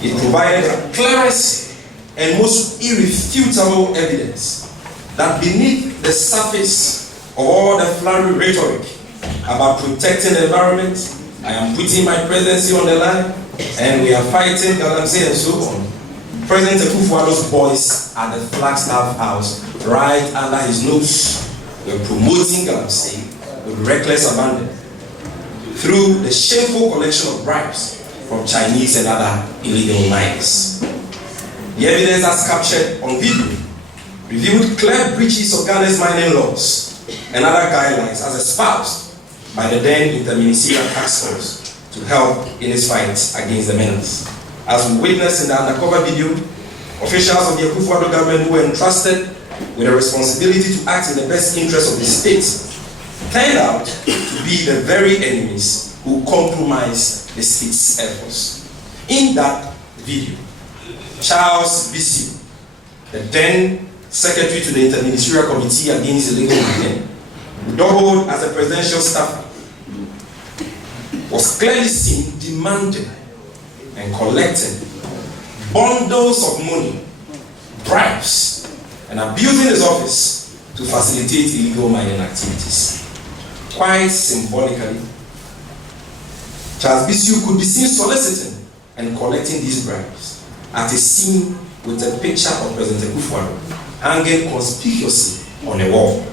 It provided the clearest and most irrefutable evidence that beneath the surface of all the flowery rhetoric about protecting the environment, I am putting my presidency on the line, and we are fighting Galamsey and so on, President Akuffo's boys at the Flagstaff House, right under his nose, were promoting Galamsey with reckless abandon through the shameful collection of bribes from Chinese and other illegal miners. The evidence that's captured on video revealed clear breaches of Ghana's mining laws and other guidelines as espoused by the then Interministerial Task Force to help in its fight against the menace. As we witnessed in the undercover video, officials of the Akuffo government who were entrusted with the responsibility to act in the best interest of the state turned out to be the very enemies who compromised the state's efforts. In that video, Charles Bissue, the then secretary to the Interministerial Committee Against Illegal Mining, doubled as a presidential staffer, was clearly seen demanding and collecting bundles of money, bribes, and abusing his office to facilitate illegal mining activities. Quite symbolically, Charles Bissue could be seen soliciting and collecting these bribes at a scene with a picture of President Akuffo hanging conspicuously on a wall.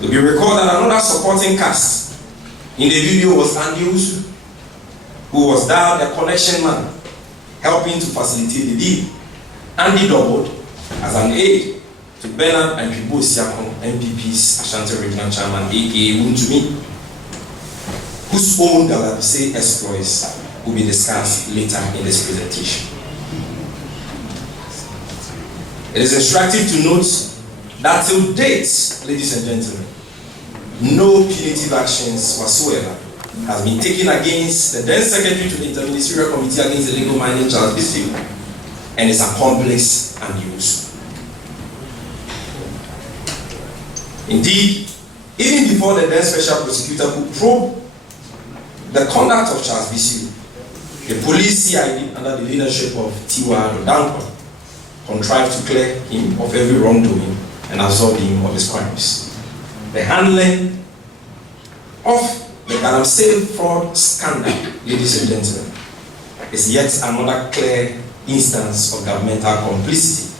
It will be recalled that another supporting cast in the video was Andy Usu, who was dubbed a connection man, helping to facilitate the deal. Andy doubled as an aide to Bernard Antwi Bosiako, MPP's Ashanti Regional Chairman, a.k.a. Wontumi, whose own Galamsey exploits will be discussed later in this presentation. It is instructive to note that till date, ladies and gentlemen, no punitive actions whatsoever has been taken against the then Secretary to the Interministerial Committee Against Illegal Mining, Charles Bissue, and his accomplice and use. Indeed, even before the then Special Prosecutor could probe the conduct of Charles Bissue, the police CID under the leadership of Addo contrived to clear him of every wrongdoing and absolve him of his crimes. The handling of the Galamsey fraud scandal, ladies and gentlemen, is yet another clear instance of governmental complicity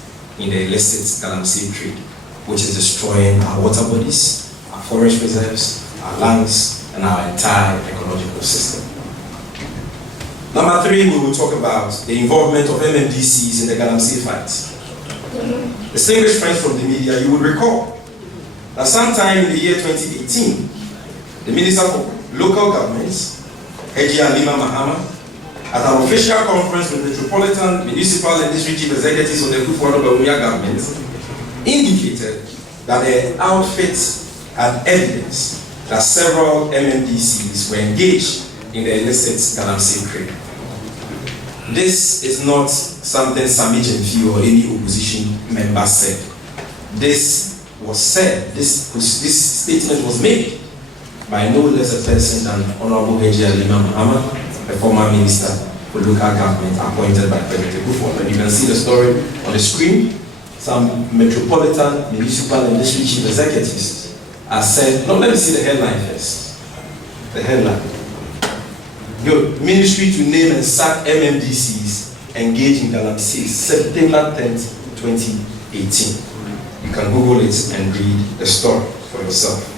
in the illicit Galamsey trade, which is destroying our water bodies, our forest reserves, our lands, and our entire ecological system. Number 3, we will talk about the involvement of MMDCs in the Galamsey fight. Distinguished friends from the media, you would recall that sometime in the year 2018, the Minister for Local Governments, a.k.a. at an official conference with metropolitan, municipal, and district chief executives of the Akuffo government, indicated that the outfit had evidence that several MMDCs were engaged in the illicit Galamsey trade. This is not something Sammy Gyamfi or any opposition member said. This was said, this statement was made by no less a person than Honorable a.k.a. a former minister for local government appointed by President Akuffo. And you can see the story on the screen. Some metropolitan, municipal, and district chief executives are said, no, let me see the headline first. The headline. Good. Ministry to name and sack MMDCs engaged in Galamsey, September 10th, 2018. You can Google it and read the story for yourself.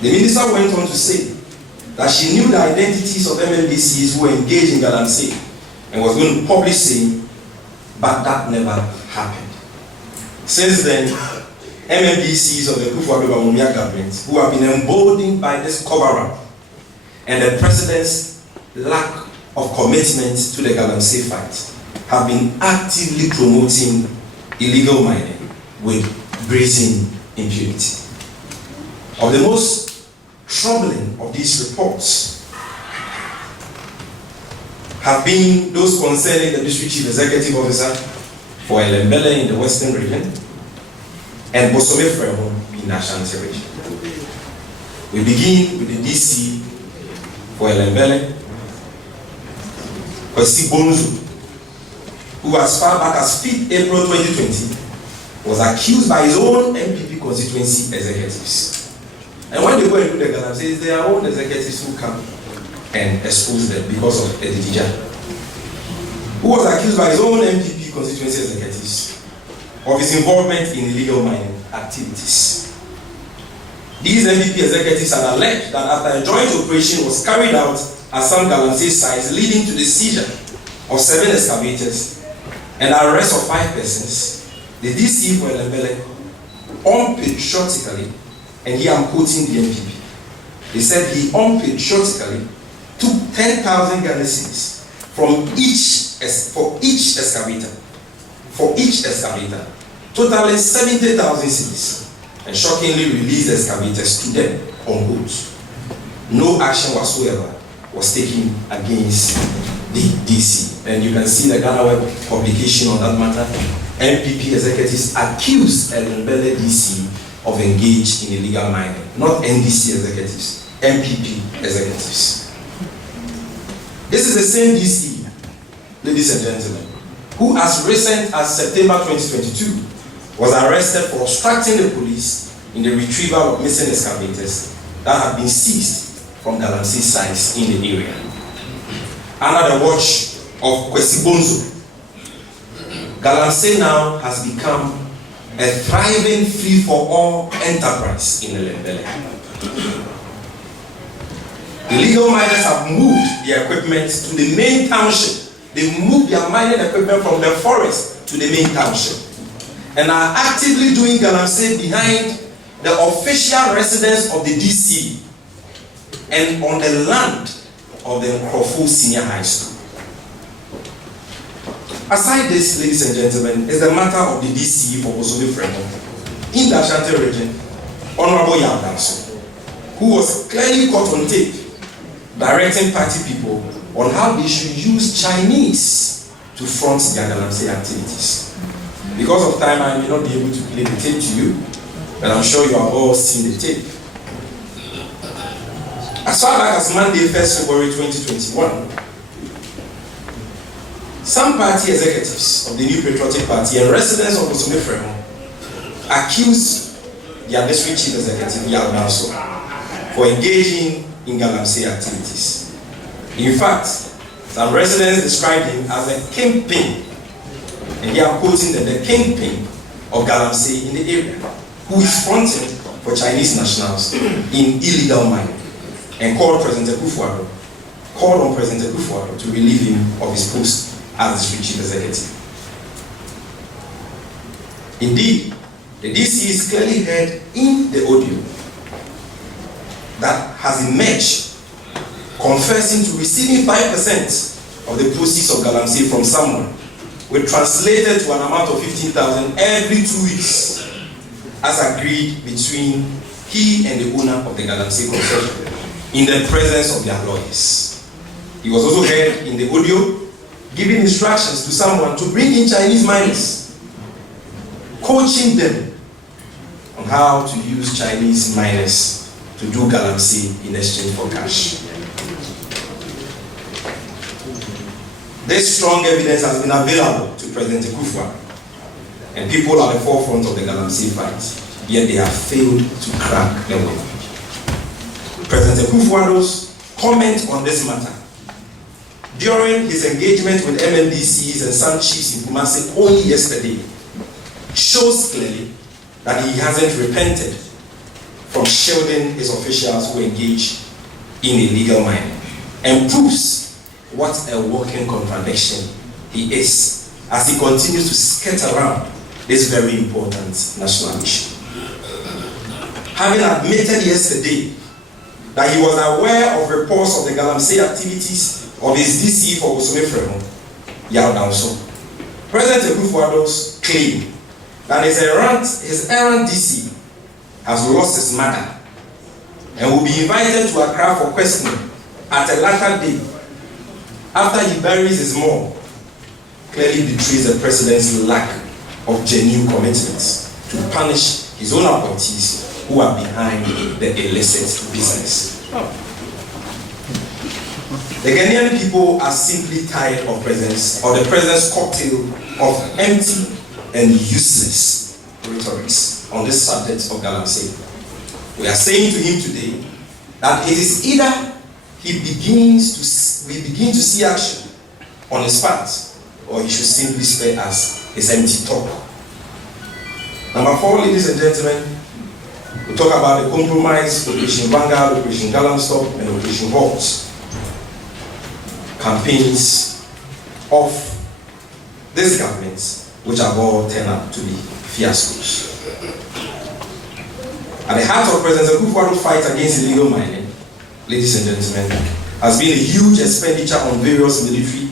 The minister went on to say that she knew the identities of MMDCs who were engaged in Galamsey and was going to publish saying, but that never happened. Since then, MMDCs of the Akuffo government, who have been emboldened by this cover-up and the president's lack of commitment to the Galamsey fight, have been actively promoting illegal mining with brazen impunity. Of the most troubling of these reports have been those concerning the district chief executive officer for Elembele in the Western region and Bosome Fremo in the Ashanti region. We begin with the DC for Elembele. Bonzo, who as far back as 5th April 2020 was accused by his own MPP constituency executives. And when they go into the Galamsey, it's their own executives who come and expose them because of Edidija, who was accused by his own MPP constituency executives of his involvement in illegal mining activities. These MPP executives had alleged that after a joint operation was carried out at some Galamsey sites leading to the seizure of 7 excavators and arrest of 5 persons, the DC for Elembele unpatriotically, and here I'm quoting the MPP, they said he unpatriotically took 10,000 Ghana cedis for each excavator, totaling 70,000 cedis, and shockingly released excavators to them on boats. No action whatsoever was taken against the DC. And you can see the Ghana Web publication on that matter. MPP executives accused Elembele DC of engaged in illegal mining. Not NDC executives, MPP executives. This is the same DC, ladies and gentlemen, who as recent as September 2022 was arrested for obstructing the police in the retrieval of missing excavators that had been seized from Galamsey sites in the area. Under the watch of Bonzo, Galamsey now has become a thriving free-for-all enterprise in Elembele. Illegal miners have moved their equipment to the main township. They've moved their mining equipment from the forest to the main township and are actively doing Galamsey behind the official residence of the DC and on the land of the Akuffo Senior High School. Aside this, ladies and gentlemen, is the matter of the DC for Bosome Fremont in the Ashanti region, Honorable Yabdanso, who was clearly caught on tape directing party people on how they should use Chinese to front their Galamsey activities. Because of time, I may not be able to play the tape to you, but I'm sure you have all seen the tape. As far back as Monday, 1st February 2021, some party executives of the new Patriotic Party and residents of Bosome Fremont accused their district chief executive, Yaldanso, for engaging in Galamsey activities. In fact, some residents described him as a kingpin, and they are quoting the kingpin of Galamsey in the area, who is fronting for Chinese nationals in illegal mining, and called on President Akuffo to relieve him of his post as district chief executive. Indeed, the DC is clearly heard in the audio that has emerged, confessing to receiving 5% of the proceeds of Galamsey from someone, which translated to an amount of 15,000 every 2 weeks, as agreed between he and the owner of the Galamsey concession in the presence of their lawyers. He was also heard in the audio giving instructions to someone to bring in Chinese miners, coaching them on how to use Chinese miners to do Galamsey in exchange for cash. This strong evidence has been available to President Akuffo, and people at the forefront of the Galamsey fight, yet they have failed to crack the whip. President Akuffo's comment on this matter during his engagement with MMDCs and some chiefs in Kumasi only yesterday shows clearly that he hasn't repented from shielding his officials who engage in illegal mining, and proves what a walking contradiction he is as he continues to skirt around this very important national issue. Having admitted yesterday that he was aware of reports of the Galamsey activities of his DC for Bosome Fremont, Yaldanso, President Akuffo's claim that his errant DC has lost his mother and will be invited to Accra for questioning at a later date after he buries his mom, clearly betrays the president's lack of genuine commitment to punish his own appointees who are behind the illicit business. The Ghanaian people are simply tired of the president's cocktail of empty and useless rhetorics on this subject of Galamsey. We are saying to him today that it is either we begin to see action on his part, or he should simply spare us his empty talk. Number 4, ladies and gentlemen, we talk about the compromise, Operation Vanguard, Operation Galamsey, and Operation Halt campaigns of this government, which have all turned out to be fiascos. At the heart of President Akuffo fight against illegal mining, ladies and gentlemen, has been a huge expenditure on various military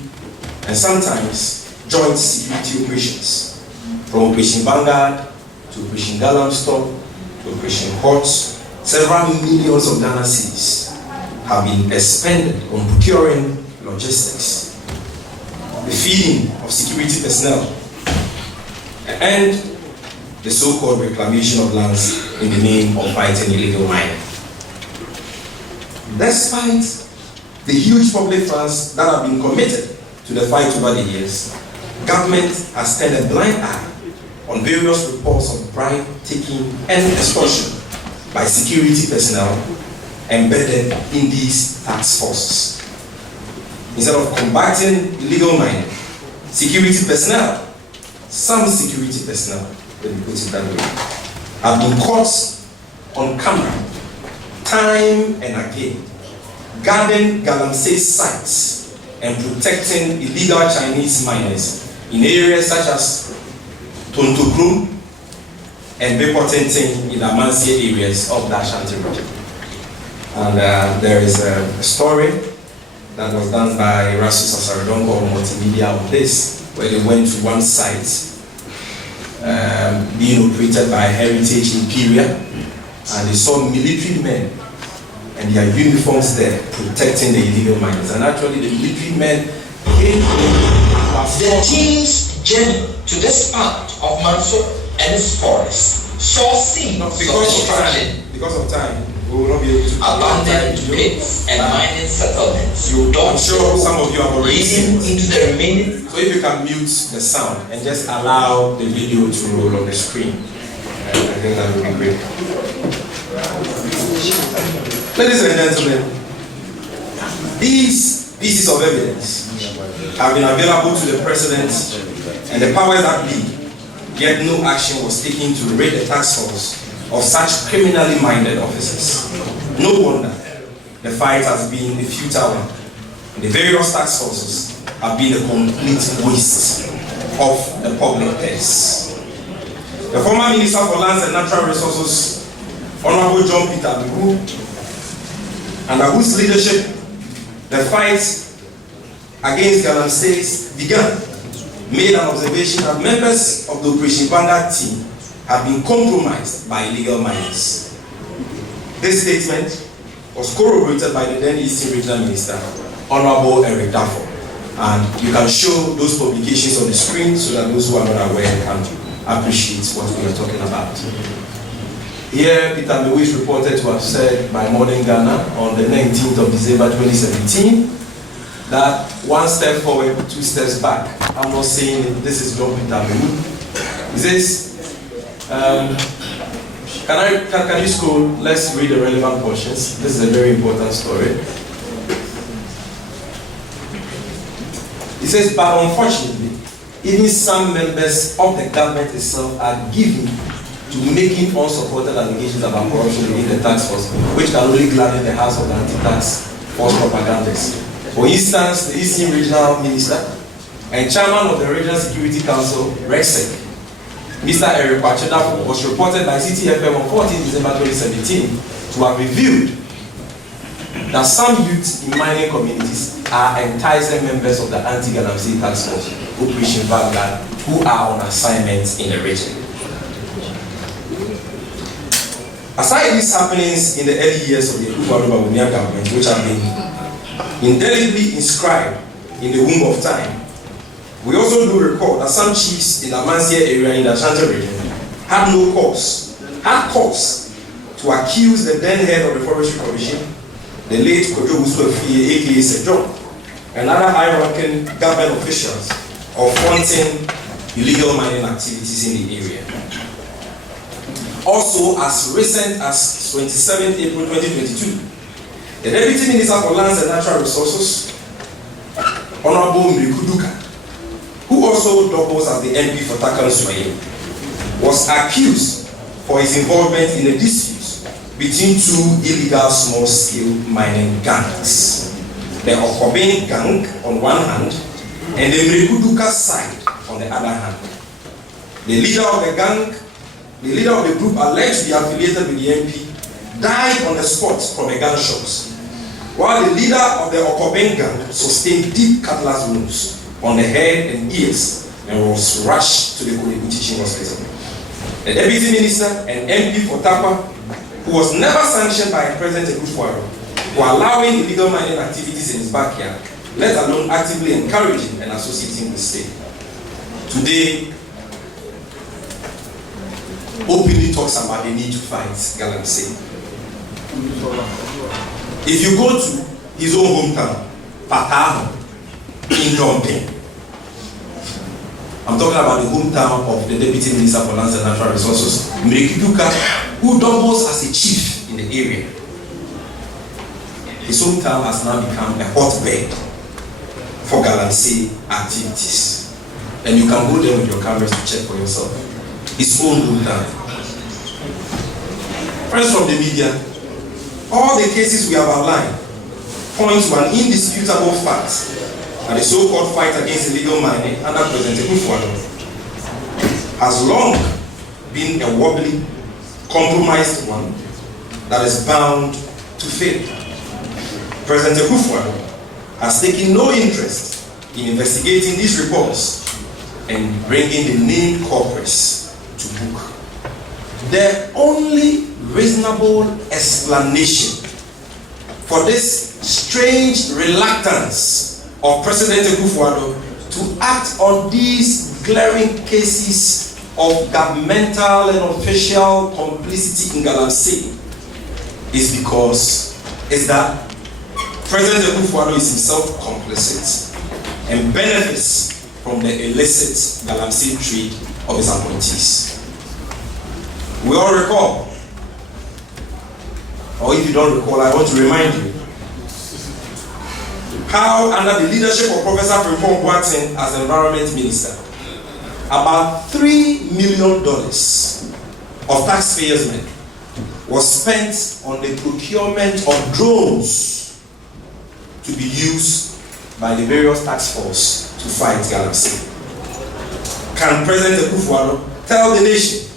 and sometimes joint security operations, from Operation Vanguard to Operation Galamsey to Operation Hot. Several millions of Ghana cedis have been expended on procuring logistics, the feeding of security personnel, and the so-called reclamation of lands in the name of fighting illegal mining. Despite the huge public funds that have been committed to the fight over the years, government has turned a blind eye on various reports of bribe taking and extortion by security personnel embedded in these task forces. Instead of combating illegal mining, security personnel, some security personnel, let me put it that way, have been caught on camera time and again, guarding Galamsey sites and protecting illegal Chinese miners in areas such as Tontokrum and Bepotenting in the Amansie areas of the Ashanti region. And there is a story that was done by Rasus Asaridongo of Multimedia on this, where they went to one site being operated by Heritage Imperial, and they saw military men and their uniforms there protecting the illegal miners. And actually the military men came to the team's journey to this part of Manso and its forest saw scenes because of time, we will not be able to abandoned pits and mining settlements. I'm sure some of you have already seen into the remaining. So if you can mute the sound and just allow the video to roll on the screen, I think that would be great. Ladies and gentlemen, these pieces of evidence have been available to the president and the powers that be, yet no action was taken to raid the task force of such criminally minded officers. No wonder the fight has been a futile one. The various task forces have been a complete waste of the public purse. The former Minister for Lands and Natural Resources, Honorable John Peter Bissue, under whose leadership the fight against Galamsey began, made an observation that members of the Operation Vanguard team have been compromised by illegal miners. This statement was corroborated by the then Eastern Regional Minister, Honorable Eric Daffo. And you can show those publications on the screen so that those who are not aware can appreciate what we are talking about. Here, Peter Bissue is reported to have said by Modern Ghana on the 19th of December 2017 that one step forward, two steps back. I'm not saying this is John Peter Bissue. He says, can you scroll? Let's read the relevant portions. This is a very important story. He says, but unfortunately, even some members of the government itself are given to making unsupported allegations about corruption within the task force, which can only gladden the House of the Anti-Tax Force propagandists. For instance, the Eastern Regional Minister and Chairman of the Regional Security Council, RECSEC, Mr. Eric Pachedafu, was reported by CTFM on 14 December 2017 to have revealed that some youths in mining communities are enticing members of the anti-Galamsey task force, Operation Vanguard, who are on assignment in the region. Aside these happenings in the early years of the Akuffo Awusi government, which have been indelibly inscribed in the womb of time, we also do recall that some chiefs in the Amansie area in the Ashanti region had cause to accuse the then head of the Forestry Commission the late Ekow Awusi, a.k.a. Sir John, and other high-ranking government officials of fronting illegal mining activities in the area. Also, as recent as 27 April 2022, the Deputy Minister for Lands and Natural Resources, Honorable Mrikuduka, who also doubles as the MP for Galamsey, was accused for his involvement in a dispute between two illegal small-scale mining gangs. The Akuffo gang on one hand, and the Mrikuduka side on the other hand. The leader of the gang, the leader of the group alleged to be affiliated with the MP, died on the spot from a gunshot, while the leader of the Akuffo gang sustained deep cutlass wounds on the head and ears and was rushed to the Kolebu Teaching Hospital. The Deputy Minister and MP for Tapa, who was never sanctioned by President Akuffo, for allowing illegal mining activities in his backyard, let alone actively encouraging and associating with the state. Today, openly talks about the need to fight Galamsey. If you go to his own hometown, Pataho, in Dompe, I'm talking about the hometown of the Deputy Minister for Lands and Natural Resources, Mrikuduka, who doubles as a chief in the area. His hometown has now become a hotbed for Galamsey activities. And you can go there with your cameras to check for yourself. His own hometown. Friends from the media, all the cases we have outlined point to an indisputable fact that the so-called fight against illegal mining under President Akuffo has long been a wobbly, compromised one that is bound to fail. President Akuffo has taken no interest in investigating these reports and bringing the named culprits to book. The only reasonable explanation for this strange reluctance of President Akuffo to act on these glaring cases of governmental and official complicity in Galamsey is that President Akuffo is himself complicit and benefits from the illicit Galamsey trade of his appointees. We all recall, or if you don't recall, I want to remind you, how under the leadership of Professor Prez as Environment Minister, about $3 million of taxpayers' money was spent on the procurement of drones to be used by the various task force to fight Galamsey. Can President Akuffo tell the nation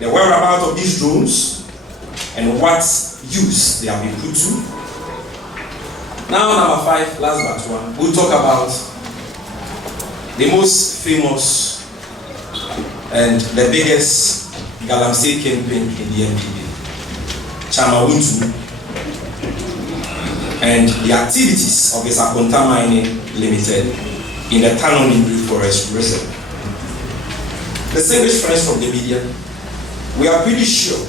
the whereabouts of these drones and what use they have been put to? Now, number 5, last but one, we'll talk about the most famous and the biggest Galamsey campaign in the NPP, Chairman Wontumi, and the activities of the Akonta Mining Limited in the Tanon Forest Reserve. Distinguished friends from the media, we are pretty sure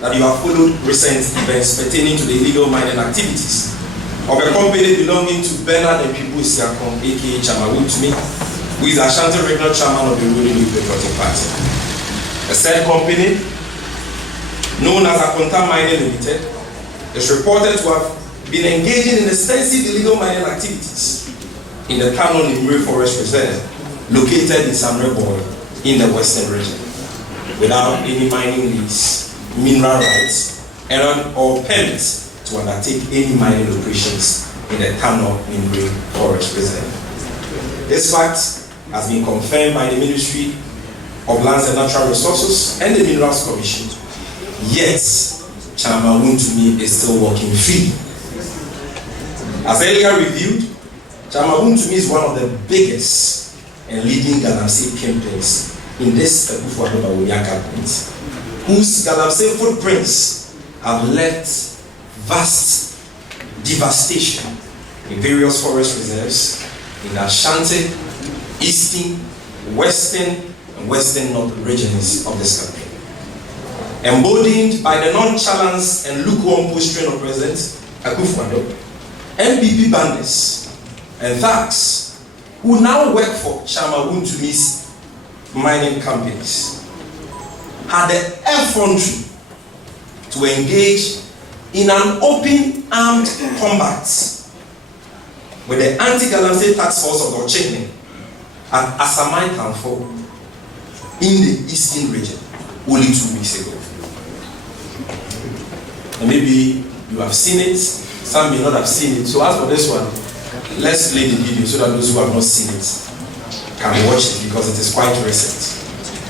that you have followed recent events pertaining to the illegal mining activities of a company belonging to Bernard Antwi Bosiako, a.k.a. Chairman Wontumi, who is Ashanti Regional Chairman of the ruling Patriotic Party. The said company, known as Akonta Mining Limited, is reported to have been engaging in extensive illegal mining activities in the Tanon Forest Reserve, located in Samrebo in the Western region, without any mining lease, mineral rights, or permits to undertake any mining operations in the Tanon Forest Reserve. This fact has been confirmed by the Ministry of Lands and Natural Resources and the Minerals Commission, yet Chairman Wontumi is still working free. As earlier reviewed, Chairman Wontumi is one of the biggest and leading Galamsey campaigns in this Akuffo government, whose Galamsey footprints have left vast devastation in various forest reserves in the Ashanti, Eastern, Western, and Western North regions of this country. Emboldened by the nonchalance and lukewarm posturing of President, Akuffo, MPP bandits, and thugs who now work for Chairman Wontumi's mining companies had the effrontery to engage in an open armed combat with the anti-Galamsey task force of the Ochene at Asamai Kanfo in the eastern region only 2 weeks ago. And maybe you have seen it, some may not have seen it. So as for this one, let's play the video so that those who have not seen it can watch it because it is quite recent.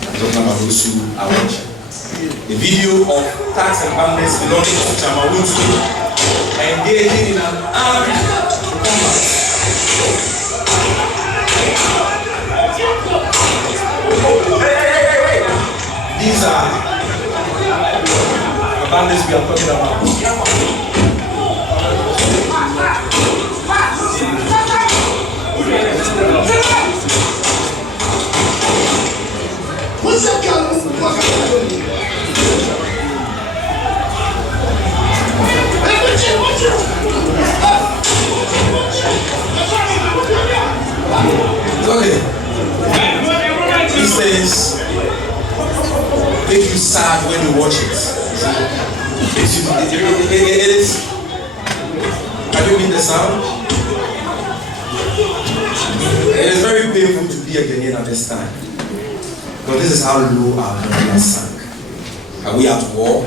I'm talking about those who are watching. The video of tax and bandits belonging to Chairman Wontumi engaging in an armed combat. These are the bandits we are talking about. Okay. These things make you sad when you watch it. It is. Have you been the sound? It is very painful to be a Ghanaian at this time. But this is how low our country has sunk. Are we at war?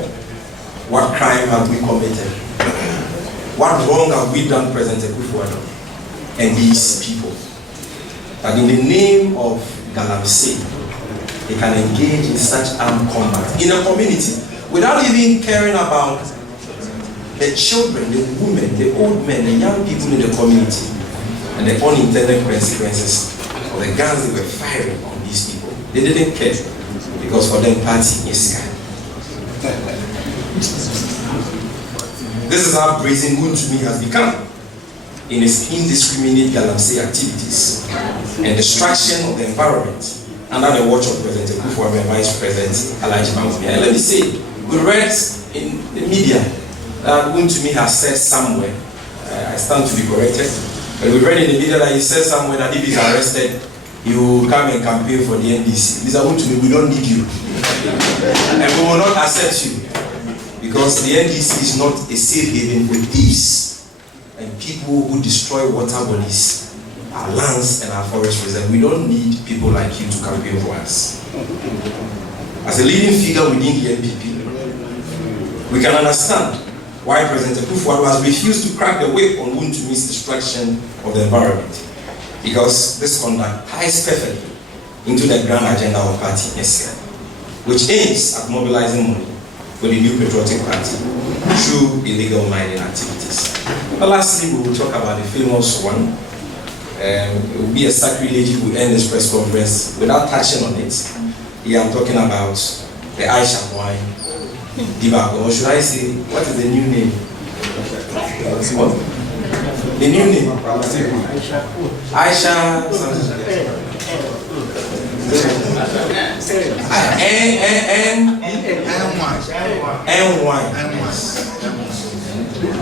What crime have we committed? What wrong have we done, President Akuffo and these people? That in the name of Galamsey, they can engage in such armed combat in a community without even caring about the children, the women, the old men, the young people in the community, and the unintended consequences of the guns they were firing on these people. They didn't care because for them party is sky. This is how brazen Wontumi has become in his indiscriminate Galamsey activities and destruction of the environment under the watch of President Akuffo and Vice President Chairman Wontumi. And let me say, we read in the media that Wontumi has said somewhere, I stand to be corrected, but we read in the media that he said somewhere that if he's arrested, he will come and campaign for the NDC. Mr. Wontumi, we don't need you. And we will not accept you. Because the NDC is not a safe haven for thieves and people who destroy water bodies, our lands and our forest reserves. We don't need people like you to campaign for us. As a leading figure within the NPP, we can understand why President Akuffo has refused to crack the whip on Wontumi's destruction of the environment. Because this conduct ties perfectly into the grand agenda of party SCA, which aims at mobilizing money for the new Patriotic Party through illegal mining activities. But lastly, we will talk about the famous one. It will be a sacrilege if we end this press conference without touching on it. Here I'm talking about the Aisha wine debacle. Or should I say, what is the new name? What? The new name? Aisha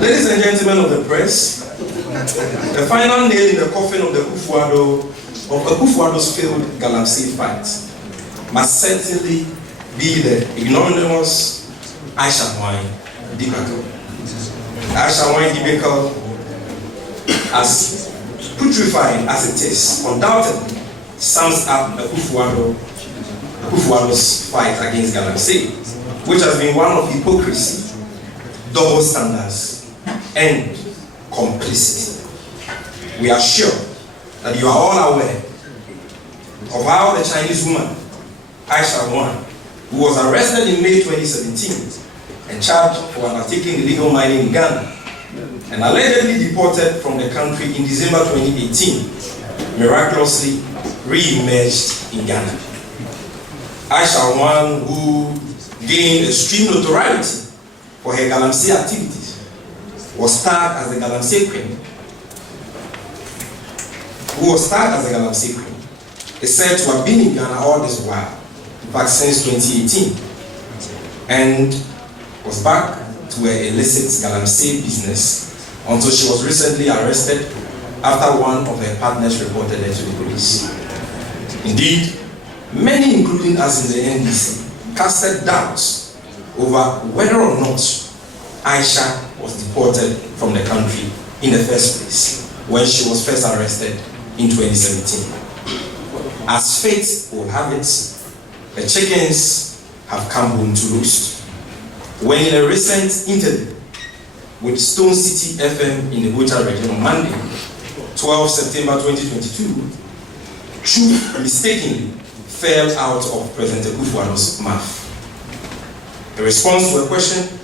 Ladies and gentlemen of the press, the final nail in the coffin of the Akufo-Addo's failed Galamsey fight must certainly be the ignominious Aisha wine debacle. Aisha wine debacle, as putrefying as it is, undoubtedly sums up Akufo-Addo's fight against Galamsey, which has been one of hypocrisy, double standards, and complicity. We are sure that you are all aware of how the Chinese woman, Aisha Wan, who was arrested in May 2017 and charged for undertaking illegal mining in Ghana and allegedly deported from the country in December 2018, miraculously re-emerged in Ghana. Aisha Wan, who gained extreme notoriety for her Galamsey activities, was tagged as the Galamsey Queen. Is said to have been in Ghana all this while, in fact since 2018, and was back to her illicit Galamsey business until she was recently arrested after one of her partners reported her to the police. Indeed, many, including us in the NDC, casted doubts over whether or not Aisha was deported from the country in the first place when she was first arrested in 2017. As fate will have it, the chickens have come home to roost. When in a recent interview with Stone City FM in the Bucha region on Monday, 12 September 2022, truth mistakenly fell out of President Akuffo Addo's mouth. In response to a question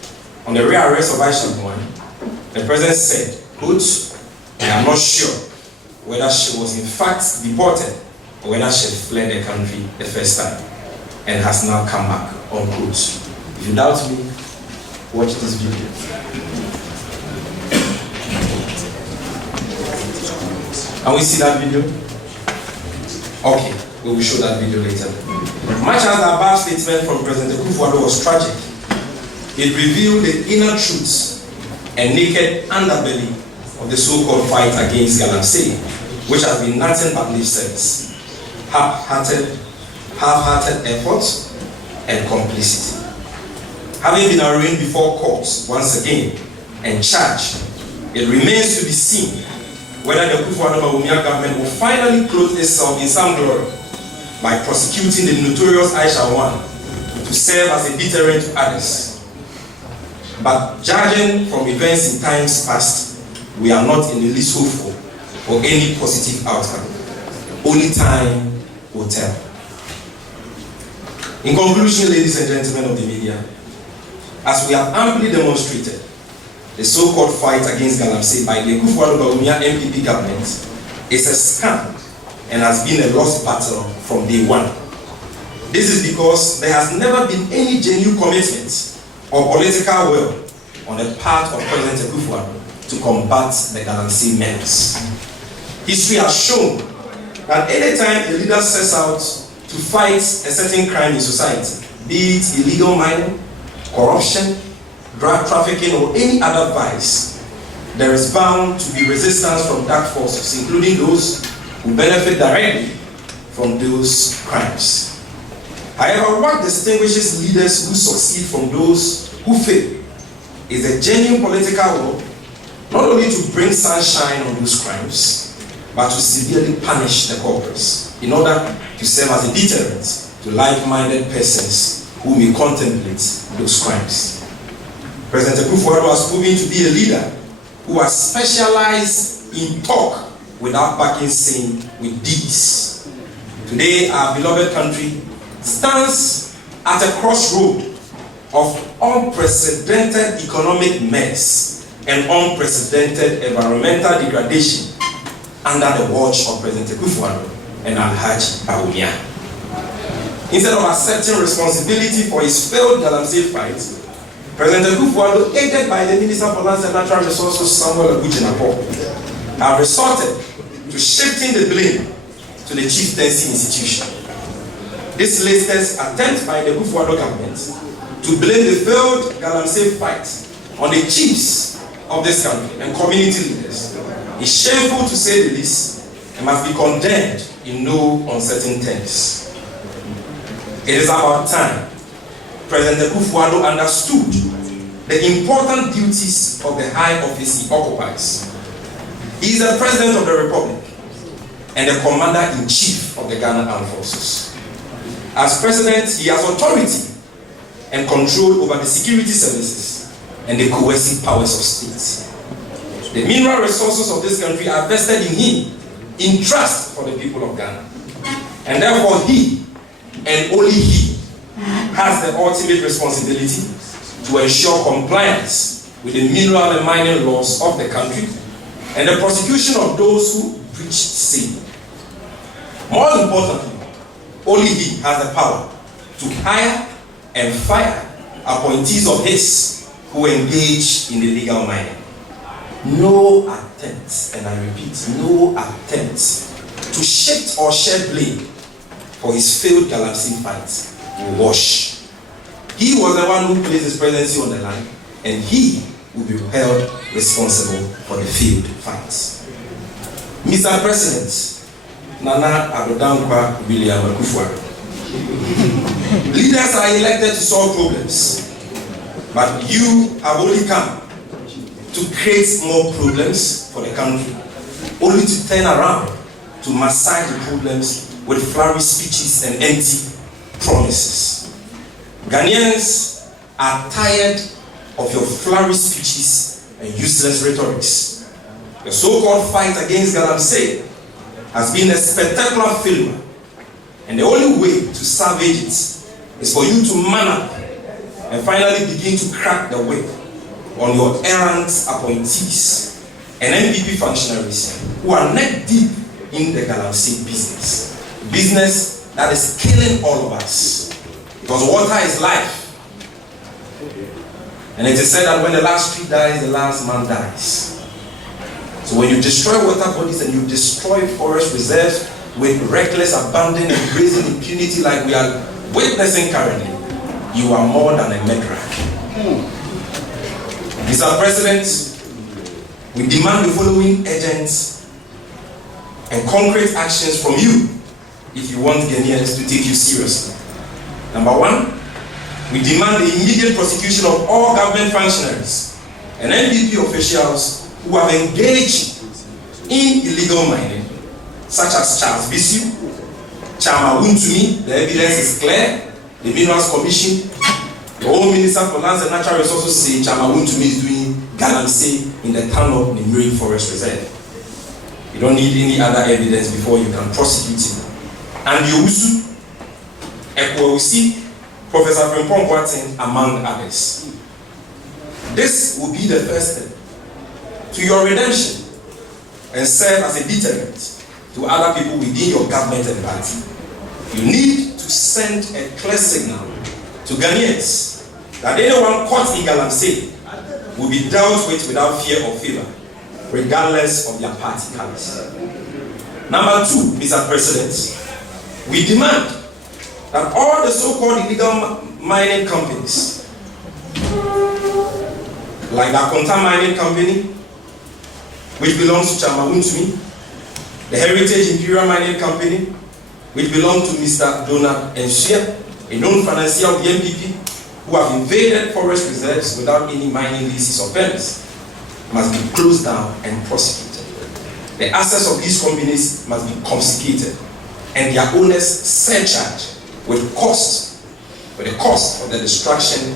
on the rearrest of Aisha Bwan, the president said, quote, "I am not sure whether she was in fact deported or whether she fled the country the first time and has now come back," unquote. If you doubt me, watch this video. Can we see that video? Okay, we will show that video later. Much as the above statement from President Akuffo Addo was tragic, it revealed the inner truths and naked underbelly of the so-called fight against Galamsey, which has been nothing but lip service, half-hearted efforts, and complicity. Having been arraigned before courts once again and charged, it remains to be seen whether the Akuffo Addo government will finally clothe itself in some glory by prosecuting the notorious Aisha Bwan to serve as a deterrent to others. But judging from events in times past, we are not in the least hopeful for any positive outcome. Only time will tell. In conclusion, ladies and gentlemen of the media, as we have amply demonstrated, the so-called fight against Galamsey by the Akuffo Addo MPP government is a scam and has been a lost battle from day one. This is because there has never been any genuine commitment or political will on the part of President Akuffo Addo to combat the Galamsey menace. History has shown that any time a leader sets out to fight a certain crime in society, be it illegal mining, corruption, drug trafficking, or any other vice, there is bound to be resistance from dark forces, including those who benefit directly from those crimes. However, what distinguishes leaders who succeed from those who fail is a genuine political will, not only to bring sunshine on those crimes, but to severely punish the culprits in order to serve as a deterrent to like-minded persons who may contemplate those crimes. President Akuffo Addo has proven to be a leader who has specialized in talk without backing saying with deeds. Today, our beloved country stands at a crossroad of unprecedented economic mess and unprecedented environmental degradation under the watch of President Akuffo Addo and Alhaji Bawumia. Instead of accepting responsibility for his failed Galamsey fight, President Akuffo Addo, aided by the Minister for Lands and Natural Resources, Samuel Abujanabo, have resorted to shifting the blame to the chieftaincy institution. This latest attempt by the Akuffo Addo government to blame the failed Galamsey fight on the chiefs of this country and community leaders is shameful to say the least and must be condemned in no uncertain terms. It is about time President Akuffo Addo understood the important duties of the high office he occupies. He is the President of the Republic and the Commander-in-Chief of the Ghana Armed Forces. As President, he has authority and control over the security services and the coercive powers of state. The mineral resources of this country are vested in him, in trust for the people of Ghana. And therefore he, and only he, has the ultimate responsibility to ensure compliance with the mineral and mining laws of the country and the prosecution of those who breach same. More importantly, only he has the power to hire and fire appointees of his who engage in illegal mining. No attempt, and I repeat, no attempt to shift or share blame for his failed Galamsey fight will wash. He was the one who placed his presidency on the line, and he will be held responsible for the failed fights. Mr. President, Nana Addo William Akuffo. Leaders are elected to solve problems, but you have only come to create more problems for the country, only to turn around to massage the problems with flowery speeches and empty promises. Ghanaians are tired of your flowery speeches and useless rhetorics. The so-called fight against Galamsey has been a spectacular failure, and the only way to salvage it is for you to man up and finally begin to crack the whip on your errant appointees and NPP functionaries who are neck deep in the Galamsey business that is killing all of us. Because water is life. And it is said that when the last tree dies, the last man dies. So when you destroy water bodies and you destroy forest reserves with reckless abandon and grazing impunity like we are witnessing currently, you are more than a murderer. Mr. President, we demand the following urgent and concrete actions from you if you want Ghanaians to take you seriously. Number one, we demand the immediate prosecution of all government functionaries and NPP officials who have engaged in illegal mining, such as Bissue, Chairman Wontumi. The evidence is clear. The Minerals Commission, the Home Minister for Lands and Natural Resources say Chairman Wontumi is doing Galamsey in the town of the Marine Forest Reserve. You don't need any other evidence before you can prosecute him. And Yusu, Ekow Awusi, Professor Frimpong, among others. This will be the first step to your redemption and serve as a deterrent to other people within your government and party. You need to send a clear signal to Ghanaians that anyone caught in Galamsey will be dealt with without fear or favor, regardless of their party colors. Number two, Mr. President, we demand that all the so-called illegal mining companies, like the Akuffo Mining Company, which belongs to Chairman Wontumi, the Heritage Imperial Mining Company, which belongs to Mr. Bernard Antwi, a known financier of the NPP, who have invaded forest reserves without any mining leases or permits, must be closed down and prosecuted. The assets of these companies must be confiscated and their owners surcharged with the cost of the destruction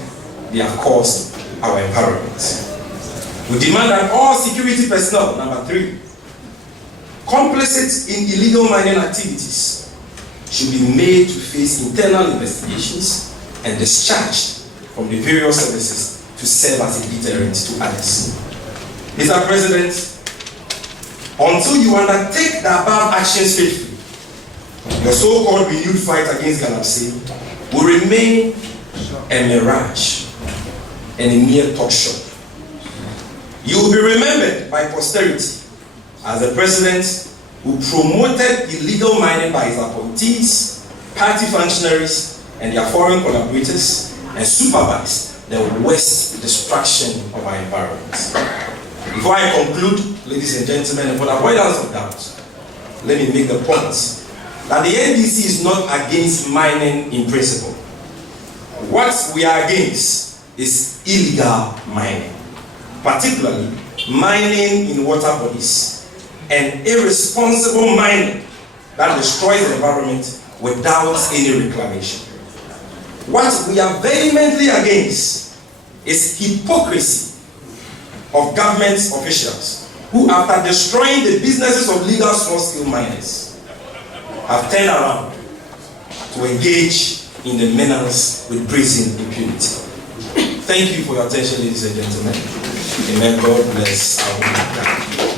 they have caused our environment. We demand that all security personnel, number three, complicit in illegal mining activities should be made to face internal investigations and discharged from the various services to serve as a deterrent to others. Mr. President, until you undertake the above actions faithfully, your so-called renewed fight against Galamsey will remain a mirage and a mere talk show. You will be remembered by posterity as the president who promoted illegal mining by his appointees, party functionaries, and their foreign collaborators, and supervised the worst destruction of our environment. Before I conclude, ladies and gentlemen, and for the avoidance of doubt, let me make the point that the NDC is not against mining in principle. What we are against is illegal mining, particularly mining in water bodies and irresponsible mining that destroys the environment without any reclamation. What we are vehemently against is hypocrisy of government officials who, after destroying the businesses of legal small-scale miners, have turned around to engage in the menace with brazen impunity. Thank you for your attention, ladies and gentlemen. Amen. God bless our